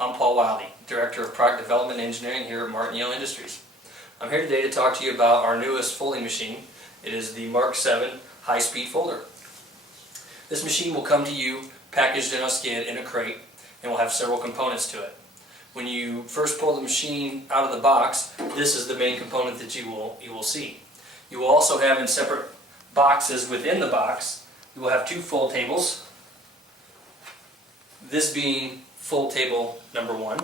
I'm Paul Wiley, Director of Product Development and Engineering here at Yale Industries. I'm here today to talk to you about our newest folding machine. It is the Mark VII high-speed folder. This machine will come to you packaged in a skid in a crate and will have several components to it. When you first pull the machine out of the box, this is the main component that you will see. You will also have in separate boxes within the box, you will have two fold tables. This being fold table number 1.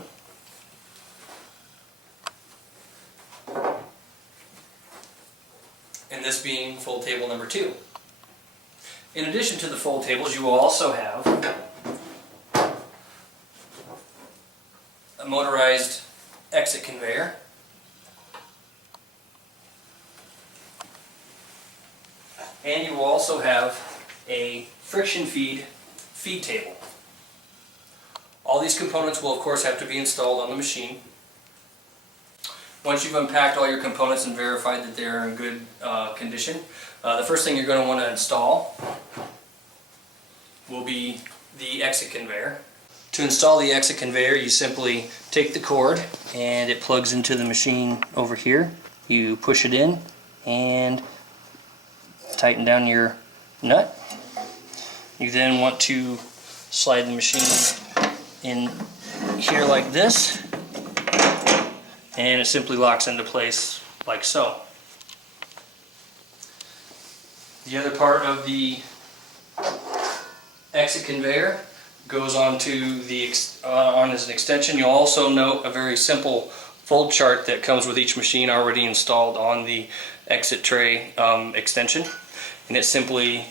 And this being fold table number 2. In addition to the fold tables, you will also have a motorized exit conveyor, and you will also have a friction feed table. All these components will of course have to be installed on the machine. Once you've unpacked all your components and verified that they're in good condition, the first thing you're going to want to install will be the exit conveyor. To install the exit conveyor, you simply take the cord and it plugs into the machine over here. You push it in and tighten down your nut. You then want to slide the machine in here like this, and it simply locks into place like so. The other part of the exit conveyor goes onto the on as an extension. You'll also note a very simple fold chart that comes with each machine already installed on the exit tray extension, and it simply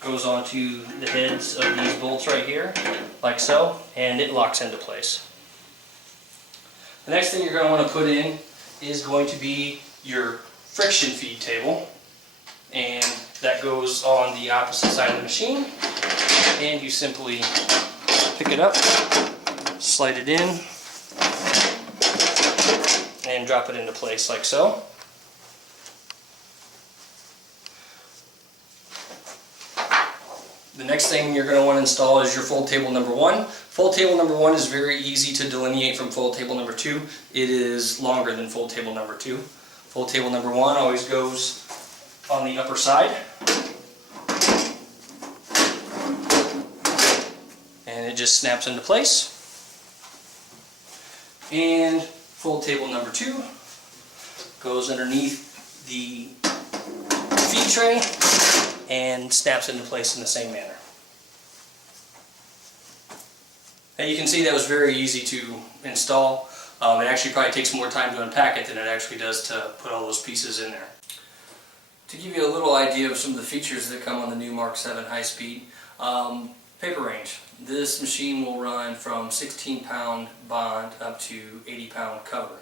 goes onto the heads of these bolts right here, like so, and it locks into place. The next thing you're going to want to put in is going to be your friction feed table, and that goes on the opposite side of the machine, and you simply pick it up, slide it in, and drop it into place like so. The next thing you're going to want to install is your fold table number 1. Fold table number 1 is very easy to delineate from fold table number 2. It is longer than fold table number 2. Fold table number 1 always goes on the upper side, and it just snaps into place. And fold table number 2 goes underneath the feed tray and snaps into place in the same manner. And you can see that was very easy to install. It actually probably takes more time to unpack it than it actually does to put all those pieces in there. To give you a little idea of some of the features that come on the new Mark VII High Speed, paper range. This machine will run from 16-pound bond up to 80-pound cover.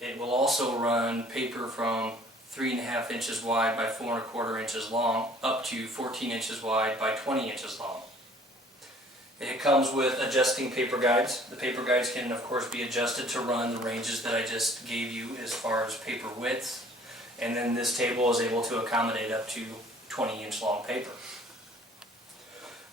It will also run paper from 3.5 inches wide by 4.25 inches long up to 14 inches wide by 20 inches long. It comes with adjusting paper guides. The paper guides can of course be adjusted to run the ranges that I just gave you as far as paper width, and then this table is able to accommodate up to 20-inch long paper.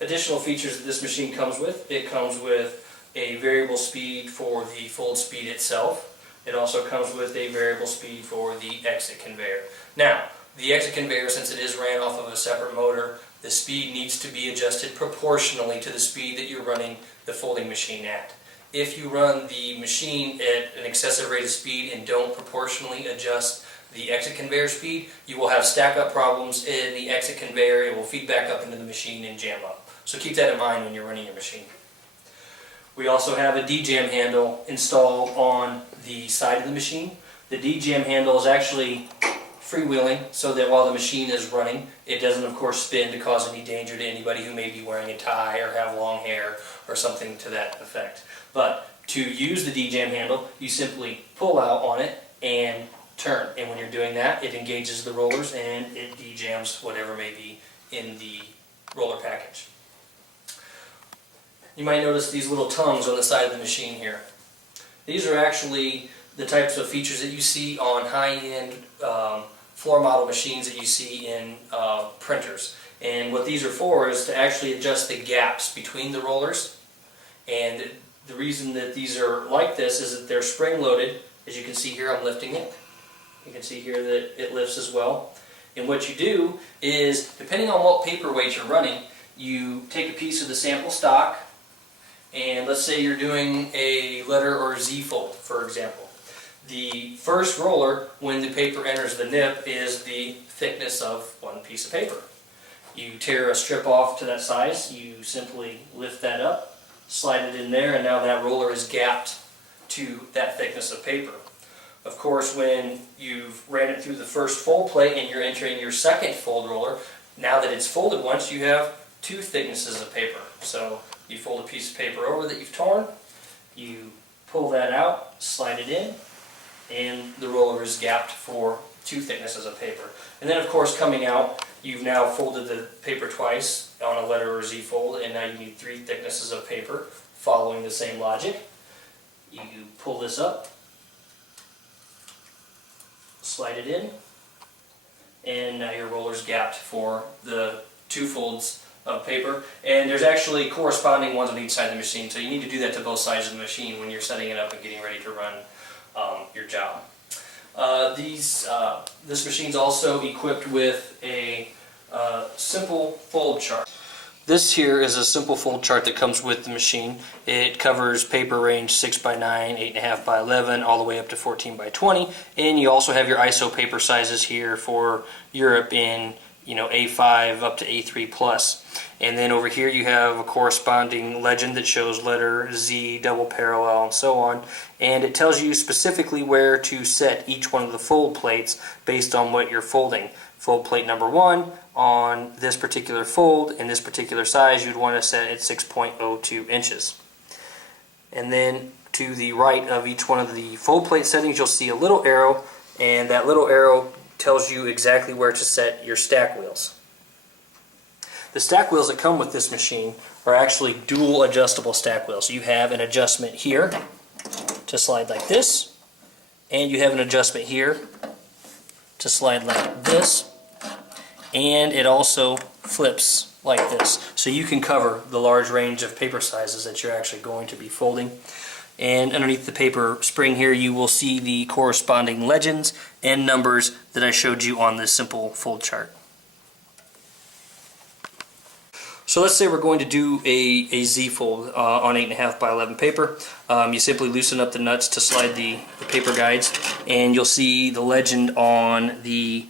Additional features that this machine comes with: it comes with a variable speed for the fold speed itself. It also comes with a variable speed for the exit conveyor. Now, the exit conveyor, since it is ran off of a separate motor, the speed needs to be adjusted proportionally to the speed that you're running the folding machine at. If you run the machine at an excessive rate of speed and don't proportionally adjust the exit conveyor speed, you will have stack-up problems in the exit conveyor. It will feed back up into the machine and jam up. So keep that in mind when you're running your machine. We also have a D-jam handle installed on the side of the machine. The D-jam handle is actually freewheeling so that while the machine is running, it doesn't of course spin to cause any danger to anybody who may be wearing a tie or have long hair or something to that effect. But to use the D-jam handle, you simply pull out on it and turn. And when you're doing that, it engages the rollers and it D-jams whatever may be in the roller package. You might notice these little tongues on the side of the machine here. These are actually the types of features that you see on high-end floor model machines that you see in printers. And what these are for is to actually adjust the gaps between the rollers. And the reason that these are like this is that they're spring loaded. As you can see here, I'm lifting it. You can see here that it lifts as well. And what you do is, depending on what paper weight you're running, you take a piece of the sample stock, and let's say you're doing a letter or Z fold, for example. The first roller, when the paper enters the nip, is the thickness of one piece of paper. You tear a strip off to that size, you simply lift that up, slide it in there, and now that roller is gapped to that thickness of paper. Of course, when you've ran it through the first fold plate and you're entering your second fold roller, now that it's folded once, you have two thicknesses of paper. So you fold a piece of paper over that you've torn, you pull that out, slide it in, and the roller is gapped for two thicknesses of paper. And then of course coming out, you've now folded the paper twice on a letter or Z fold, and now you need three thicknesses of paper following the same logic. You pull this up, slide it in, and now your roller's gapped for the two folds of paper. And there's actually corresponding ones on each side of the machine, so you need to do that to both sides of the machine when you're setting it up and getting ready to run your job. This machine's also equipped with a simple fold chart. This here is a simple fold chart that comes with the machine. It covers paper range 6 by 9, 8.5 by 11, all the way up to 14 by 20, and you also have your ISO paper sizes here for Europe in A5 up to A3 plus. And then over here you have a corresponding legend that shows letter Z, double parallel, and so on. And it tells you specifically where to set each one of the fold plates based on what you're folding. Fold plate number 1 on this particular fold in this particular size, you'd want to set at 6.02 inches. And then to the right of each one of the fold plate settings, you'll see a little arrow, and that little arrow tells you exactly where to set your stack wheels. The stack wheels that come with this machine are actually dual adjustable stack wheels. You have an adjustment here to slide like this, and you have an adjustment here to slide like this, and it also flips like this. So you can cover the large range of paper sizes that you're actually going to be folding. And underneath the paper spring here, you will see the corresponding legends and numbers that I showed you on this simple fold chart. So let's say we're going to do a Z fold on 8.5 by 11 paper. You simply loosen up the nuts to slide the paper guides, and you'll see the legend on the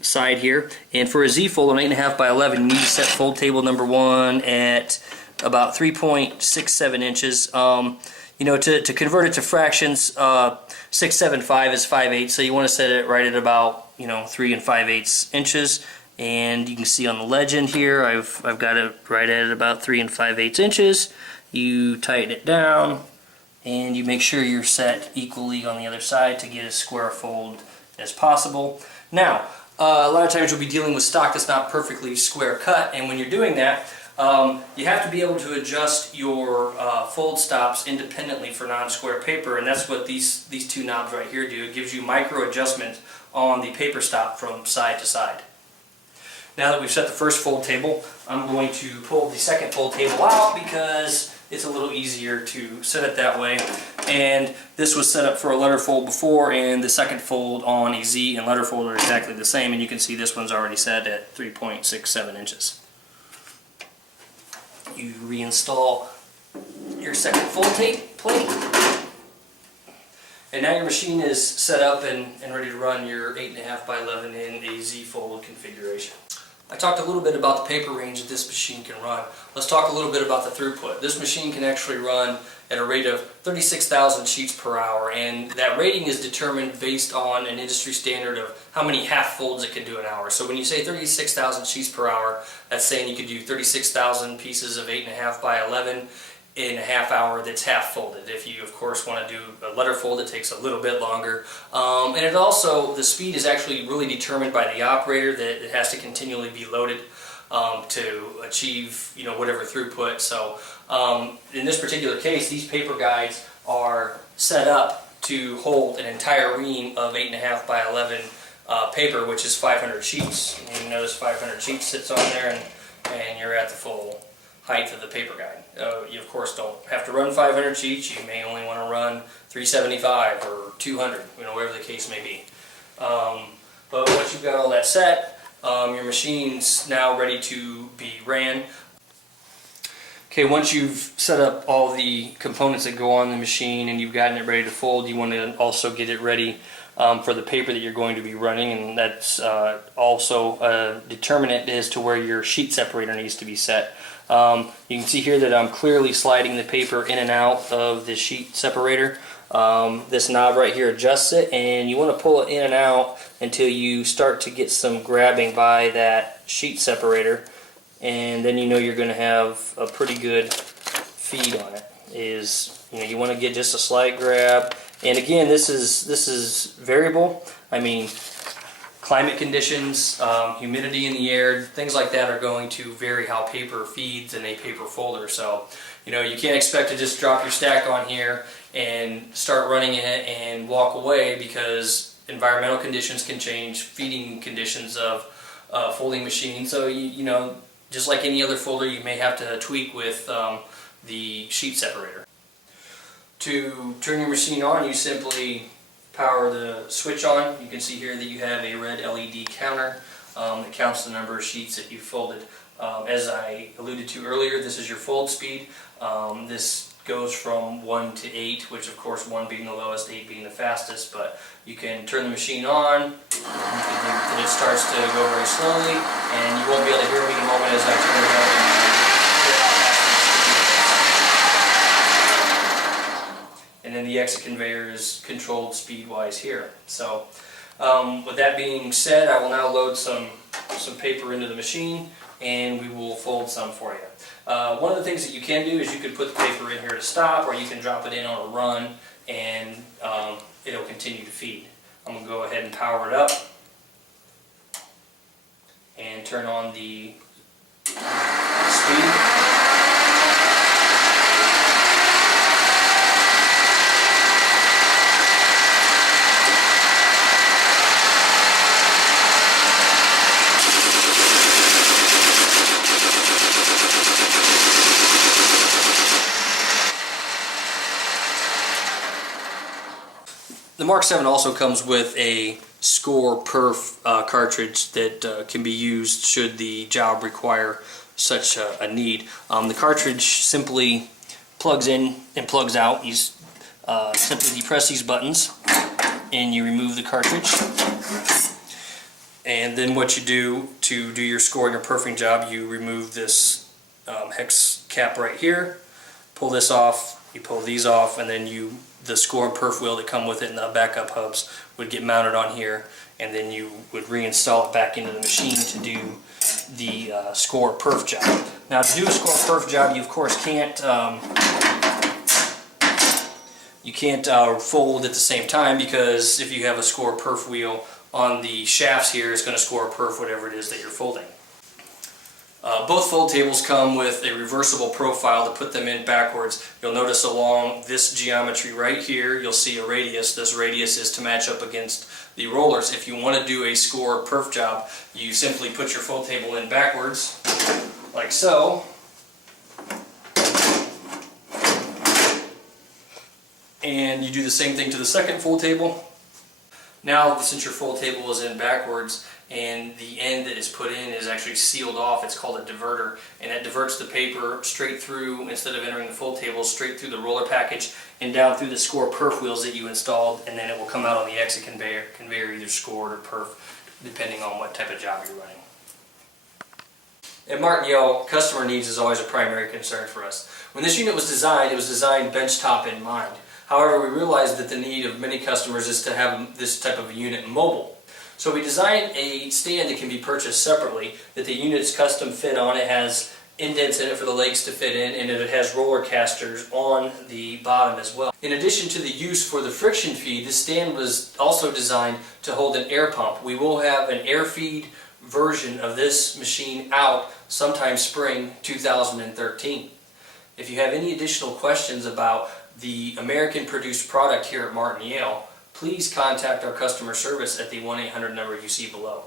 side here. And for a Z fold on 8.5 by 11, you need to set fold table number 1 at about 3.67 inches. To convert it to fractions, 675 is 5/8, so you want to set it right at about 3 5/8 inches. And you can see on the legend here, I've got it right at about 3 5/8 inches. You tighten it down, and you make sure you're set equally on the other side to get as square a fold as possible. Now, a lot of times you'll be dealing with stock that's not perfectly square cut, and when you're doing that, you have to be able to adjust your fold stops independently for non-square paper, and that's what these two knobs right here do. It gives you micro adjustment on the paper stop from side to side. Now that we've set the first fold table, I'm going to pull the second fold table out because it's a little easier to set it that way. And this was set up for a letter fold before, and the second fold on a Z and letter fold are exactly the same, and you can see this one's already set at 3.67 inches. You reinstall your second fold plate, and now your machine is set up and ready to run your 8.5 by 11 in a Z fold configuration. I talked a little bit about the paper range that this machine can run. Let's talk a little bit about the throughput. This machine can actually run at a rate of 36,000 sheets per hour, and that rating is determined based on an industry standard of how many half folds it can do an hour. So when you say 36,000 sheets per hour, that's saying you could do 36,000 pieces of 8.5 by 11 in a half hour that's half folded. If you of course want to do a letter fold, it takes a little bit longer. And it also, the speed is actually really determined by the operator, that it has to continually be loaded to achieve whatever throughput. So in this particular case, these paper guides are set up to hold an entire ream of 8.5 by 11 paper, which is 500 sheets. And you notice 500 sheets sits on there, and you're at the full height of the paper guide. You of course don't have to run 500 sheets. You may only want to run 375 or 200, whatever the case may be. But once you've got all that set, your machine's now ready to be ran. Okay, once you've set up all the components that go on the machine and you've gotten it ready to fold, you want to also get it ready for the paper that you're going to be running, and that's also a determinant as to where your sheet separator needs to be set. You can see here that I'm clearly sliding the paper in and out of the sheet separator. This knob right here adjusts it, and you want to pull it in and out until you start to get some grabbing by that sheet separator, and then you're going to have a pretty good feed on it. You want to get just a slight grab, and again, this is variable. I mean, climate conditions, humidity in the air, things like that are going to vary how paper feeds in a paper folder. So, you can't expect to just drop your stack on here and start running it and walk away, because environmental conditions can change, feeding conditions of folding machine. So, just like any other folder, you may have to tweak with the sheet separator. To turn your machine on, you simply power the switch on. You can see here that you have a red LED counter that counts the number of sheets that you've folded. As I alluded to earlier, this is your fold speed. This goes from 1 to 8, which of course 1 being the lowest, 8 being the fastest, but you can turn the machine on, and it starts to go very slowly, and you won't be able to hear me in a moment as I turn it on. And then the exit conveyor is controlled speed-wise here. So with that being said, I will now load some paper into the machine, and we will fold some for you. One of the things that you can do is you could put the paper in here to stop, or you can drop it in on a run, and it'll continue to feed. I'm going to go ahead and power it up and turn on the speed. The Mark VII also comes with a score perf cartridge that can be used should the job require such a need. The cartridge simply plugs in and plugs out. You simply depress these buttons and you remove the cartridge. And then what you do to do your scoring or perfing job, you remove this hex cap right here, pull this off, you pull these off, and then the score and perf wheel that come with it and the backup hubs would get mounted on here, and then you would reinstall it back into the machine to do the score perf job. Now, to do a score perf job, you of course can't fold at the same time, because if you have a score perf wheel on the shafts here, it's going to score perf whatever it is that you're folding. Both fold tables come with a reversible profile to put them in backwards. You'll notice along this geometry right here, you'll see a radius. This radius is to match up against the rollers. If you want to do a score perf job, you simply put your fold table in backwards, like so. And you do the same thing to the second fold table. Now, since your fold table is in backwards, and the end that is put in is actually sealed off, it's called a diverter, and it diverts the paper straight through, instead of entering the fold table, straight through the roller package and down through the score perf wheels that you installed, and then it will come out on the exit conveyor either scored or perf, depending on what type of job you're running. At Martin Yale, customer needs is always a primary concern for us. When this unit was designed, it was designed benchtop in mind. However, we realized that the need of many customers is to have this type of a unit mobile. So we designed a stand that can be purchased separately, that the unit's custom fit on. It has indents in it for the legs to fit in, and it has roller casters on the bottom as well. In addition to the use for the friction feed, this stand was also designed to hold an air pump. We will have an air feed version of this machine out sometime spring 2013. If you have any additional questions about the American-produced product here at Martin Yale, please contact our customer service at the 1-800 number you see below.